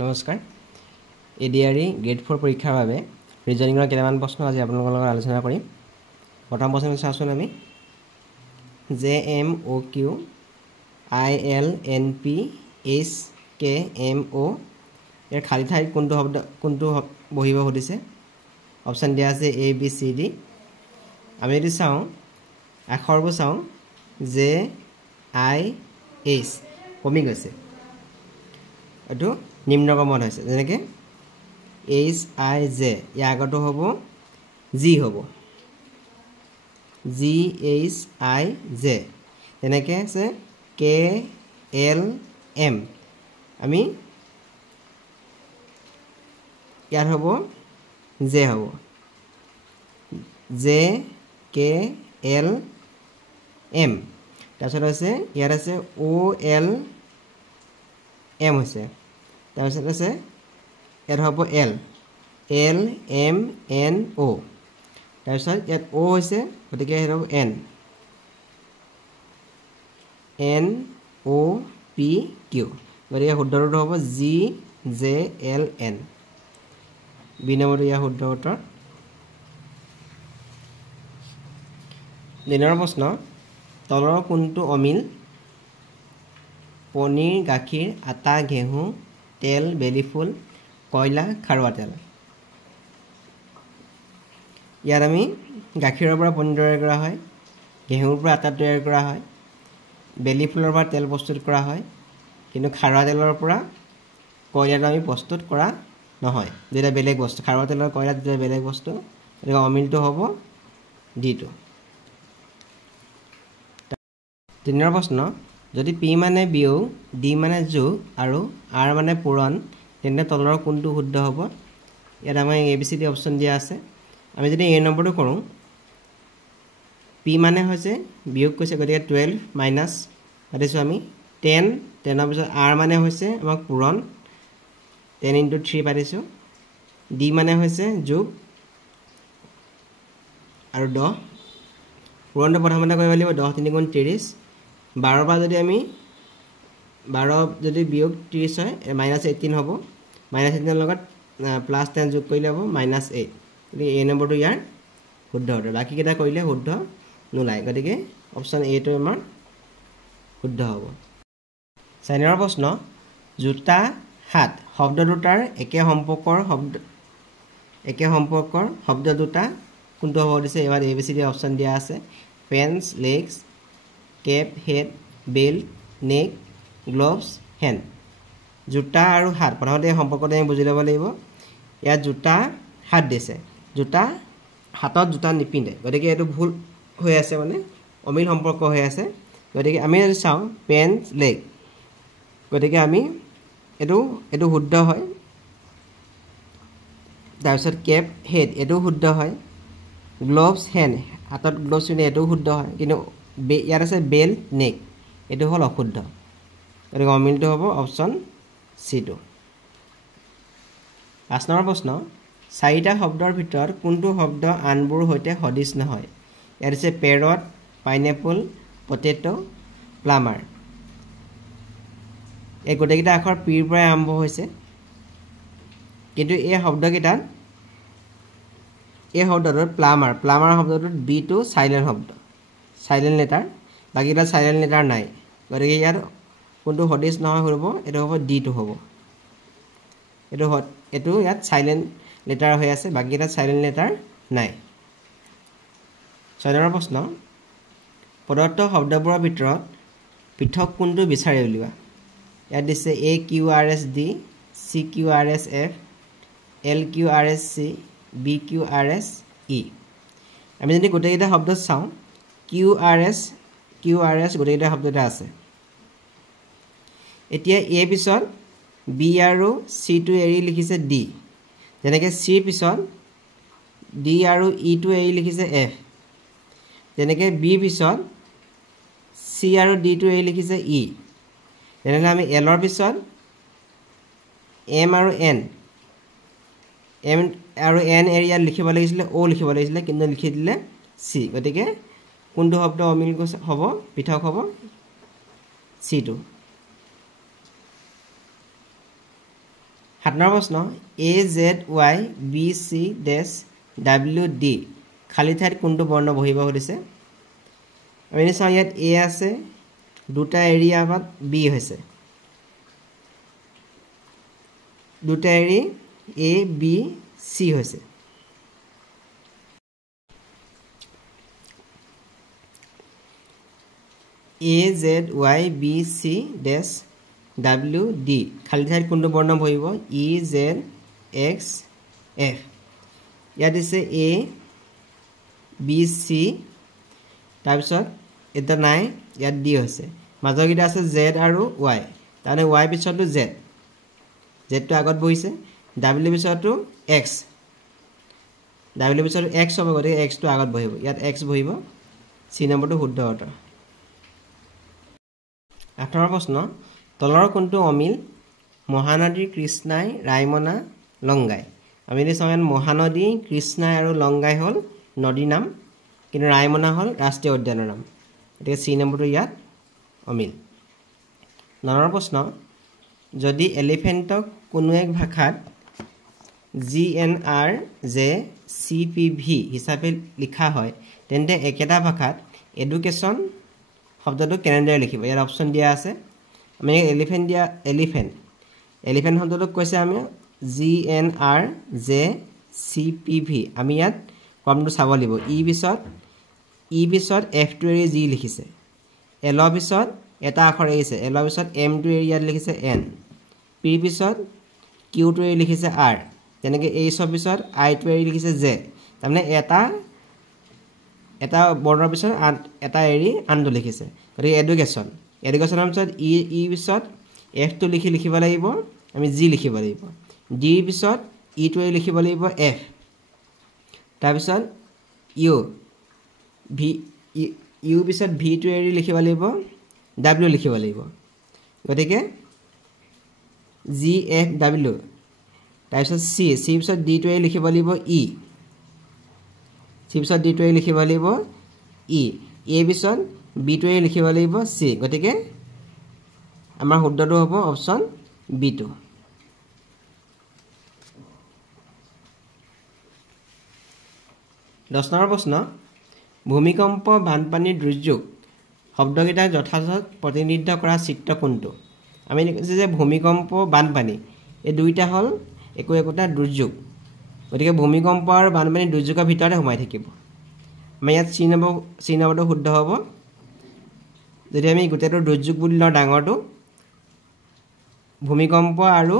নমস্কাৰ ADRE grade 4 পৰীক্ষাৰ বাবে ৰিজনিঙৰ কেইটামান প্ৰশ্ন আজি আপোনালোকৰ লগত আলোচনা কৰিম প্ৰথম প্ৰশ্ন চাওঁচোন আমি JMOQ ILNP HKMO ইয়াৰ খালী ঠাইত কোনটো বহিব সুধিছে অপশ্যন দিয়া আছে A B C D আমি যদি চাওঁ আখৰবোৰ চাওঁ J I H কমি গৈছে এটো নিম্নগমন হৈছে যেনেকৈ H I J ইয়াৰ আগতো হ'ব G হ'ব G H I J তেনেকৈ আছে K L M আমি ইয়াৰ হ'ব J হ'ব J K L M তাৰপিছত আছে ইয়াত আছে O L M হৈছে তাৰপিছত আছে ইয়াত হ'ব L L M N O তাৰপিছত ইয়াত O হৈছে গতিকে ইয়াত হ'ব N N O P Q গতিকে শুদ্ধটো হ'ব G J L N B নম্বৰটো ইয়াৰ শুদ্ধ উত্তৰ দিনৰ প্ৰশ্ন তলৰ কোনটো অমিল পনীৰ গাখীৰ আটা ঘেঁহু তেল বেলিফুল কয়লা খাৰুৱা তেল ইয়াত আমি গাখীৰৰ পৰা পনীৰ তৈয়াৰ কৰা হয় ঘেঁহুৰ পৰা আটা তৈয়াৰ কৰা হয় বেলিফুলৰ পৰা তেল প্ৰস্তুত কৰা হয় কিন্তু খাৰুৱা তেলৰ পৰা কয়লাটো আমি প্ৰস্তুত কৰা নহয় যেটা বেলেগ বস্তু খাৰুৱা তেলৰ কয়লা যেটা বেলেগ বস্তু এটো অমিলটো হ'ব ডিটো তিনৰ প্ৰশ্ন যদি P মানে বিয়োগ D মানে যোগ আৰু R মানে পূৰণ তেন্তে তলৰ কোনটো শুদ্ধ হ'ব ইয়াত আমাৰ ABCD অপশ্যন দিয়া আছে আমি যদি এই নম্বৰটো কৰোঁ P মানে হৈছে বিয়োগ কৈছে গতিকে 12 মাইনাছ পাতিছোঁ আমি 10 10ৰ পিছত R মানে হৈছে আমাক পূৰণ 10 × 3 পাতিছোঁ D মানে হৈছে যোগ আৰু 10 পূৰণটো প্ৰথমতে কৰিব লাগিব 10 × 3 = 30 12 পৰা যদি আমি 12 যদি বিয়োগ 30 হয় -18 হ'ব -18 লগত +10 যোগ কৰিলে হ'ব -8 গতিকে এই নম্বৰটো ইয়াৰ শুদ্ধ হ'ব বাকি কেইটা কৰিলে শুদ্ধ নোলায় গতিকে অপশ্যন A টো আমাৰ শুদ্ধ হ'ব 4 নম্বৰ প্ৰশ্ন জোতা হাত শব্দ দুটাৰ একে সম্পৰ্কৰ শব্দ দুটা কোনটো হ'ব দিছে এবাৰ ABCD অপশ্যন দিয়া আছে pants legs cap head belt neck gloves hand জোতা আৰু হাত প্ৰথমতে সম্পৰ্কটো আমি বুজি ল'ব লাগিব ইয়াত জোতা হাত দিছে জোতা হাতত জোতা নিপিন্ধে গতিকে এটো ভুল হৈ আছে মানে অমিল সম্পৰ্ক হৈ আছে গতিকে আমি যদি চাওঁ পেন্স লেগ গতিকে আমি এটো শুদ্ধ হয় তাৰপিছত কেপ হেড এটো শুদ্ধ হয় গ্লোভস হ্যান্ড হাতত গ্লোভস পিন্ধে এটো শুদ্ধ হয় কিন্তু ইয়াত আছে বেল্ট নেক এটো হল অশুদ্ধ গতিকে অমিলটো হ'ব অপশ্যন C টো 5 নম্বৰ প্ৰশ্ন চাৰিটা শব্দৰ ভিতৰত কোনটো শব্দ আনবোৰ সৈতে সদৃশ নহয় ইয়াত আছে পেৰট পাইনএপল পটেটো প্লামাৰ এই গোটেইকেইটা আখৰ পিৰ পৰা আৰম্ভ হৈছে কিন্তু এই শব্দটোত প্লামাৰ শব্দটোত বি টো সাইলেন্ট লেটাৰ বাকিটা সাইলেন্ট লেটাৰ নাই গতিকে ইয়াত কোনটো সদৃশ নহয় হ'ব এটো হ'ব ডি টো হ'ব এটো ইয়াত সাইলেন্ট লেটাৰ হৈ আছে বাকিটা সাইলেন্ট লেটাৰ নাই 6 নম্বৰ প্ৰশ্ন প্ৰদত্ত শব্দবোৰৰ ভিতৰত পৃথক কোনটো বিচাৰি উলিওৱা ইয়াত দিছে AQRSD CQRSF LQRSC BQRSE আমি যদি গোটেইকেইটা শব্দ চাওঁ QRS গোটেইকেইটা শব্দতে আছে এতিয়া A পিছত B আৰু C টো এৰি লিখিছে D যেনেকৈ C পিছত D আৰু E টো এৰি লিখিছে F যেনেকৈ B পিছত C আৰু D টো এৰি লিখিছে E যেনেকৈ আমি L ৰ পিছত M আৰু N এৰি ইয়াত লিখিব লাগিছিলে O লিখিব লাগিছিলে কিন্তু লিখি দিলে C গতিকে কোনটো শব্দ অমিল হ'ব পৃথক হ'ব C টো 7 নম্বৰ প্ৰশ্ন AZYBC-WD খালী ঠাইত কোনটো বৰ্ণ বহিব সুধিছে আমি চাওঁ ইয়াত A আছে দুটা এৰি আগত B হৈছে দুটা এৰি A B C হৈছে AZYBC-WD খালী ঠাইত কোনটো বৰ্ণ বহিব EZXF ইয়াত দিছে A B C তাৰপিছত এটা নাই ইয়াত D হৈছে মাজৰগিটা আছে Z আৰু Y তাৰমানে Y পিছতো Z টো আগত বহিছে W পিছতো X W পিছতো X হ'ব গতিকে X টো আগত বহিব ইয়াত X বহিব C নম্বৰটো শুদ্ধ উত্তৰ 8 নম্বৰ প্ৰশ্ন তলৰ কোনটো অমিল মহানদী কৃষ্ণাই ৰায়মনা লংগাই আমি চাওঁ মহানদী কৃষ্ণাই আৰু লংগাই হল নদী নাম কিন্তু ৰায়মনা হল ৰাষ্ট্ৰীয় উদ্যানৰ নাম গতিকে C নম্বৰটো ইয়াত অমিল 9 নম্বৰ প্ৰশ্ন যদি এলিফেন্টক কোনো এক ভাষাত GNRJCPV হিচাপে লিখা হয় তেন্তে একেটা ভাষাত এডুকেশ্যন শব্দটো কেনেদৰে লিখিব ইয়াৰ অপচন দিয়া আছে আমি এলিফেন্ট শব্দটো কৈছে আমি GNRJCPV আমি ইয়াত কমটো চাব লাগিব ই পিছত F টো এৰি G লিখিছে L পিছত এটা আখৰ এৰিছে L পিছত M টো এৰি ইয়াত লিখিছে N P পিছত Q টো এৰি লিখিছে R তেনেকৈ H পিছত I টো এৰি লিখিছে J তাৰমানে এটা বৰ্ণৰ পিছত এটা এৰি আনটো লিখিছে গতিকে এডুকেশ্যনৰ পিছত ই পিছত F টো লিখিব লাগিব আমি G লিখিব লাগিব D পিছত E টো এৰি লিখিব লাগিব F তাৰপিছত U পিছত V টো এৰি লিখিব লাগিব W লিখিব লাগিব গতিকে GFW তাৰপিছত C পিছত D টো এৰি লিখিব লাগিব E C পিছত D টো এৰি লিখিব লাগিব E A পিছত B টো এৰি লিখিব লাগিব C গতিকে আমাৰ শুদ্ধটো হ'ব অপচন B2 10 নম্বৰ প্ৰশ্ন ভূমিকম্প বানপানী দুৰ্যোগ শব্দকেইটা যথাযথ প্ৰতিনিধিত্ব কৰা চিত্ৰ কোনটো আমি লিখিছো যে ভূমিকম্প বানপানী এই দুইটা হল একোটা দুৰ্যোগ গতিকে ভূমিকম্প আৰু বানপানী দুৰ্যোগৰ ভিতৰতে সোমাই থাকিব আমি ইয়াত C নম্বৰটো শুদ্ধ হ'ব যদি আমি গোটেইটো দুৰ্যোগ বুলি লওঁ ডাঙৰটো ভূমিকম্প আৰু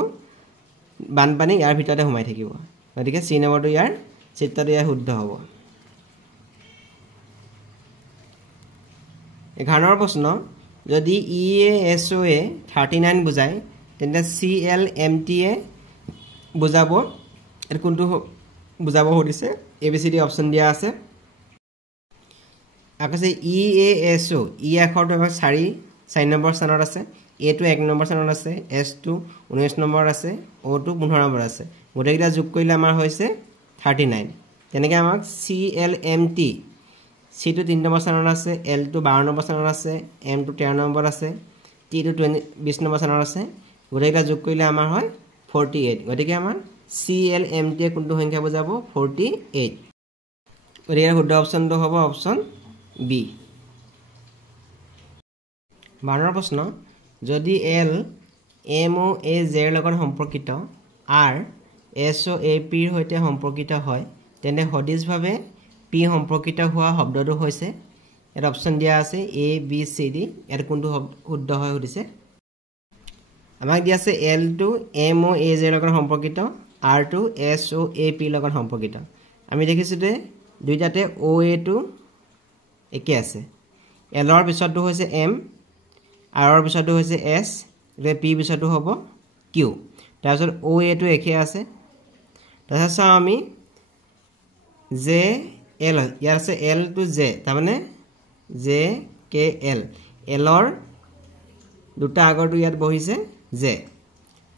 বানপানী ইয়াৰ ভিতৰতে সোমাই থাকিব গতিকে C নম্বৰটো ইয়াৰ চিত্ৰটো ইয়াৰ শুদ্ধ হ'ব 11 নম্বৰ প্ৰশ্ন যদি EASOA 39 বুজায় তেন্তে CLMT বুজাব এর কোনটো বুজাব হদিছে ABCD অপচন দিয়া আছে আকছে EASO ই আখৰটো 4 নম্বৰ স্থানত আছে A টো 1 নম্বৰ স্থানত আছে S টো 19 নম্বৰ আছে O টো 15 নম্বৰ আছে গোটেইটা যোগ কৰিলে আমাৰ হৈছে 39 তেনেকৈ আমাক CLMT C টো 3 নম্বৰ স্থানত আছে L টো 12 নম্বৰ স্থানত আছে M টো 13 নম্বৰ আছে T টো 20 নম্বৰ স্থানত আছে গোটেইটা যোগ কৰিলে আমাৰ হয় 48 গতিকে আমাৰ CLMT কোনটো সংখ্যা বুজাব 48 গতিকে শুদ্ধ অপচনটো হ'ব অপচন B 12 প্ৰশ্ন যদি L MOAJ ৰ লগত সম্পৰ্কিত R SOAP ৰ সৈতে সম্পৰ্কিত হয় তেনে সদিশভাৱে P সম্পৰ্কিত হোৱা শব্দটো হৈছে এর অপচন দিয়া আছে A B C D এর কোনটো শুদ্ধ হয় সুধিছে আমাক দিয়া আছে L টো MOAJ ৰ লগত সম্পৰ্কিত R টো SOAP ৰ লগত সম্পৰ্কিত আমি দেখিছো যে দুইটাতে OA টো একে আছে L ৰ পিছৰটো হৈছে M R ৰ পিছৰটো হৈছে S ৰে P পিছৰটো হ'ব Q তাৰপিছত OA টো একে আছে তাৰপিছত চাও আমি J L ইয়াৰ আছে L টো J তাৰমানে J K L L ৰ দুটা আগৰটো ইয়াত বহিছে J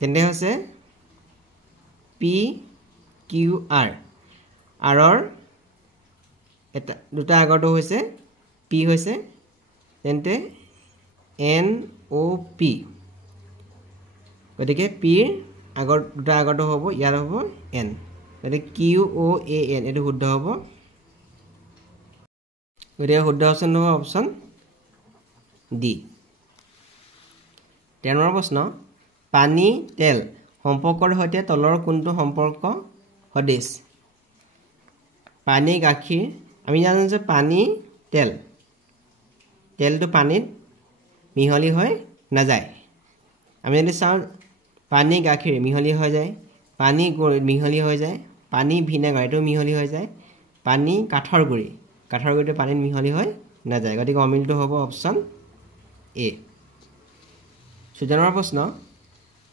তেন্তে হৈছে P Q R R ৰ এটা দুটা আগৰটো হৈছে P হৈছে তেন্তে N O P গতিকে P ৰ আগৰ দুটা আগৰটো হ'ব ইয়াৰ হ'ব n গতিকে QOAN এটো শুদ্ধ হ'ব গতিকে শুদ্ধ অপচন হ'ব অপচন ডি 13 নম্বৰ প্ৰশ্ন পানী তেল সম্পৰ্কৰ সৈতে তলৰ কোনটো সম্পৰ্ক সদৃশ পানী গাখীৰ আমি জানো যে পানী তেল তেলটো পানীত মিহলি হৈ নাযায় আমি যদি চাওঁ পানী গাখীৰ মিহলি হৈ যায় পানী গুড় মিহলি হৈ যায় পানী ভিনেগাৰ এটো মিহলি হৈ যায় পানী কাঠৰ গুড়িটো পানীত মিহলি হৈ নাযায় গতিকে অমিলটো হ'ব অপচন এ 14 নম্বৰ প্ৰশ্ন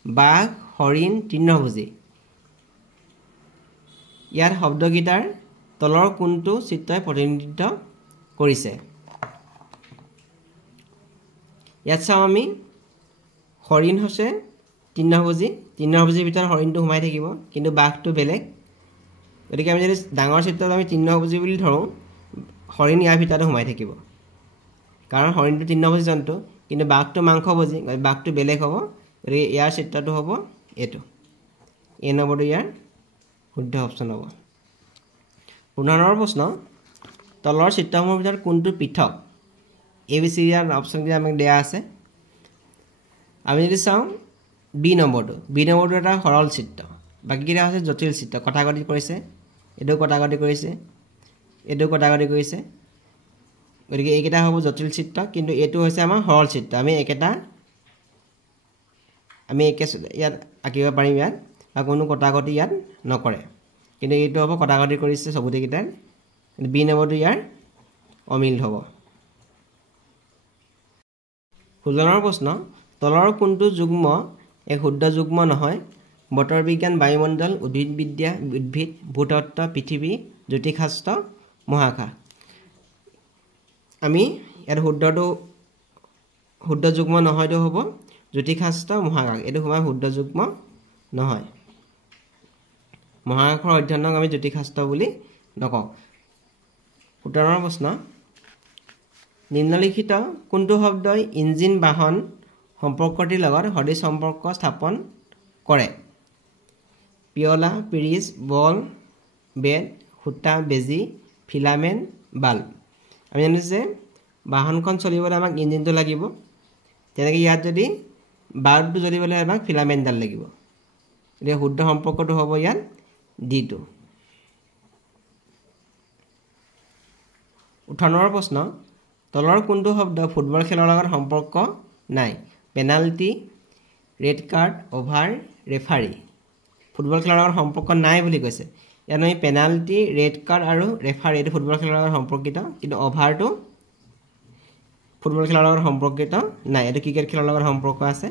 বাঘ হৰিণ তৃণভোজী ইয়াৰ শব্দগীতাৰ তলৰ কোনটো চিত্ৰই প্ৰতিনিধিত্ব কৰিছে ইয়াত চাওঁ আমি হৰিণ হৈছে তৃণভোজীৰ ভিতৰত হৰিণটো সোমাই থাকিব কিন্তু বাঘটো বেলেগ গতিকে আমি যদি ডাঙৰ চিত্ৰত আমি তৃণভোজী বুলি ধৰোঁ হৰিণ ইয়াৰ ভিতৰতে সোমাই থাকিব কাৰণ হৰিণটো তৃণভোজী জন্তু কিন্তু বাঘটো মাংসভোজী বাঘটো বেলেগ হ'ব গতিকে ইয়াৰ চিত্ৰটো হ'ব এটো এ নম্বৰটো ইয়াৰ শুদ্ধ অপচন হ'ব 15 নম্বৰ প্ৰশ্ন তলৰ চিত্ৰসমূহৰ ভিতৰত কোনটো পৃথক ABC ইয়াৰ অপচন কি আমাক দিয়া আছে আমি যদি চাওঁ বি নম্বৰটো এটা সৰল চিত্ৰ বাকি কিটা আছে জটিল চিত্ৰ কটাকটি কৰিছে এটো কটাকটি কৰিছে এটো কটাকটি কৰিছে গতিকে এইকেইটা হ'ব জটিল চিত্ৰ কিন্তু এটো হৈছে আমাৰ সৰল চিত্ৰ আমি একে ইয়াত আঁকিব পাৰিম ইয়াত বা কোনো কটাকটি ইয়াত নকৰে কিন্তু এইটো হ'ব কটাকটি কৰিছে সবুতে কিটা বি নম্বৰটো ইয়াৰ অমিল হ'ব 16 নম্বৰ প্ৰশ্ন তলৰ কোনটো যুগ্ম এক শুদ্ধ যুগ্ম নহয় বতৰ বিজ্ঞান বায়ুমণ্ডল উদ্ভিদ ভূতত্ত্ব পৃথিৱী জ্যোতিষশাস্ত্ৰ মহাকাশ আমি ইয়াৰ শুদ্ধ যুগ্ম নহয়টো হ'ব জ্যোতিষশাস্ত্ৰ মহাকাশ এটো সময় শুদ্ধ যুগ্ম নহয় মহাকাশৰ অধ্যয়নক আমি জ্যোতিষশাস্ত্ৰ বুলি নকওঁ 17 নম্বৰ প্ৰশ্ন নিম্নলিখিত কোনটো শব্দই ইঞ্জিন বাহন সম্পৰ্কটিৰ লগত সদৃশ সম্পৰ্ক স্থাপন কৰে পিয়লা পিৰিজ বল বেড খুঁটা বেজি ফিলামেন্ট বাল্ব আমি জানো যে বাহনখন চলিবলৈ আমাক ইঞ্জিনটো লাগিব তেনেকৈ ইয়াত যদি বাল্বটো জ্বলিবলৈ আমাক ফিলামেন্টডাল লাগিব এতিয়া শুদ্ধ সম্পৰ্কটো হ'ব ইয়াত D2 18 নম্বৰ প্ৰশ্ন তলৰ কোনটো শব্দ ফুটবল খেলৰ লগত সম্পৰ্ক নাই penalty red card over referee football খেলৰ লগত সম্পৰ্ক নাই বুলি কৈছে ইয়াত আমি পেনাল্টি ৰেড কাৰ্ড আৰু ৰেফাৰী এটো ফুটবল খেলৰ লগত সম্পৰ্কিত কিন্তু ওভাৰটো ফুটবল খেলৰ লগত সম্পৰ্কিত নাই এটো ক্ৰিকেট খেলৰ লগত সম্পৰ্ক আছে